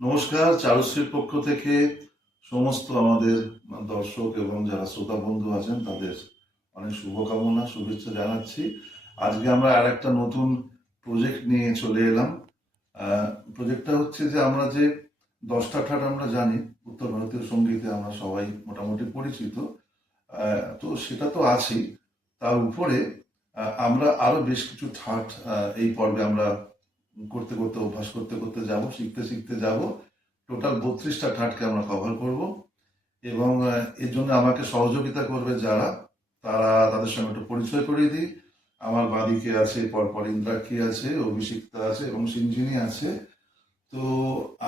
নমস্কার, চারুশ্রীর পক্ষ থেকে সমস্ত আমাদের দর্শক এবং যারা শ্রোতা বন্ধু আছেন তাদের অনেক শুভকামনা, শুভেচ্ছা জানাচ্ছি। আজকে আমরা আর একটা নতুন প্রজেক্ট নিয়ে চলে এলাম। প্রজেক্টটা হচ্ছে যে আমরা যে 10টা ঠাট আমরা জানি, উত্তর ভারতীয় সঙ্গীতে আমরা সবাই মোটামুটি পরিচিত। তো সেটা তো আছেই, তার উপরে আমরা আরো বেশ কিছু ঠাট এই পর্বে আমরা করতে করতে অভ্যাস করতে করতে যাব, শিখতে শিখতে যাব। টোটাল 32টা ঠাটকে আমরা কভার করব এবং এর জন্য আমাকে সহযোগিতা করবে যারা, তাদের সঙ্গে একটু পরিচয় করিয়ে দিই। আমার বাদিকে আছে পরপর ইন্দ্রাক্ষী আছে, অভিষিক্তা আছে এবং সিঞ্জিনী আছে। তো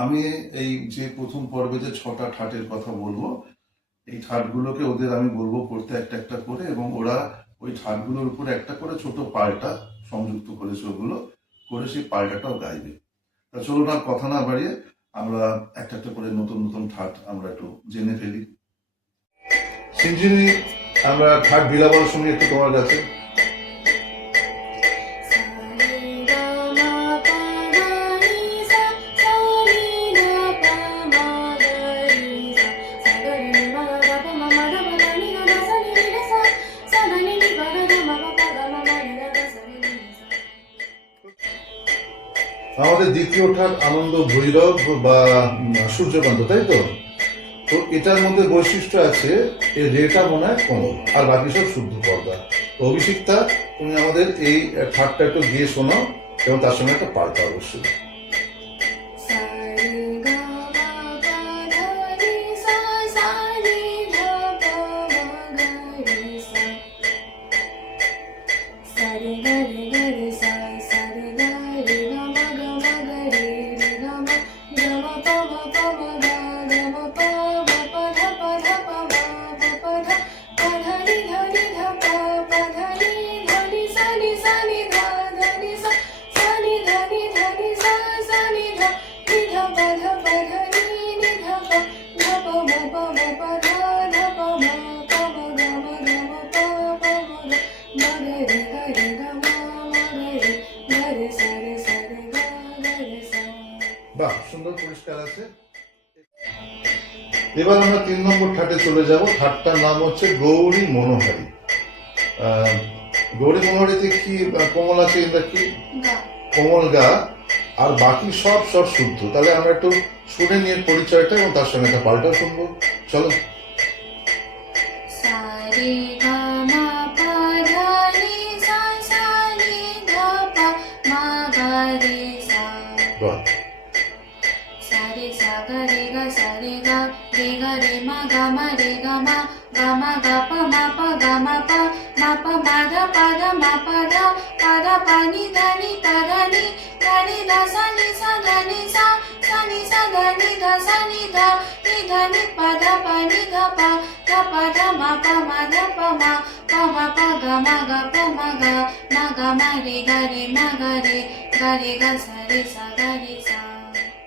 আমি এই যে প্রথম পর্বে যে 6টা ঠাটের কথা বলবো, এই ঠাটগুলোকে ওদের আমি বলবো করতে একটা একটা করে, এবং ওরা ওই ঠাটগুলোর উপরে একটা করে ছোট পাল্টা সংযুক্ত করেছে, ওগুলো করে সেই পাল্টাটাও গাইবে। তা চলুন আর কথা না বাড়িয়ে আমরা একটা একটা করে নতুন নতুন ঠাট আমরা একটু জেনে ফেলি। সিঞ্জিনী, আমরা ঠাট বিলাবার সঙ্গে একটু তোমার কাছে। আমাদের দ্বিতীয় ঠাট আনন্দ ভৈরব বা সূর্যকান্ত, তাই তো? তো এটার মধ্যে বৈশিষ্ট্য আছে, এই রেটা মনে হয় কমল, আর বাকি সব শুদ্ধ পর্দা। অভিষিক্তা, তুমি আমাদের এই ঠাটটা একটু গিয়ে শোনাও এবং তার সঙ্গে একটা পাল্টা অবশ্যই। বাহ, সুন্দর, পরিষ্কার আছে। এবার আমরা 3 নম্বর ঠাটে চলে যাব। ঠাটটার নাম হচ্ছে গৌরী মনোহারী। গৌরী মনোহারীতে কি কোমল আছে, এটা কি কোমল গা, আর বাকি সব সব শুদ্ধ। তাহলে আমরা একটু শুনে নিয়ে পরিচয়টা এবং তার সঙ্গে একটা পাল্টা শুনবো। চলো। বাহ,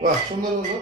বাহ, সুন্দর হলো।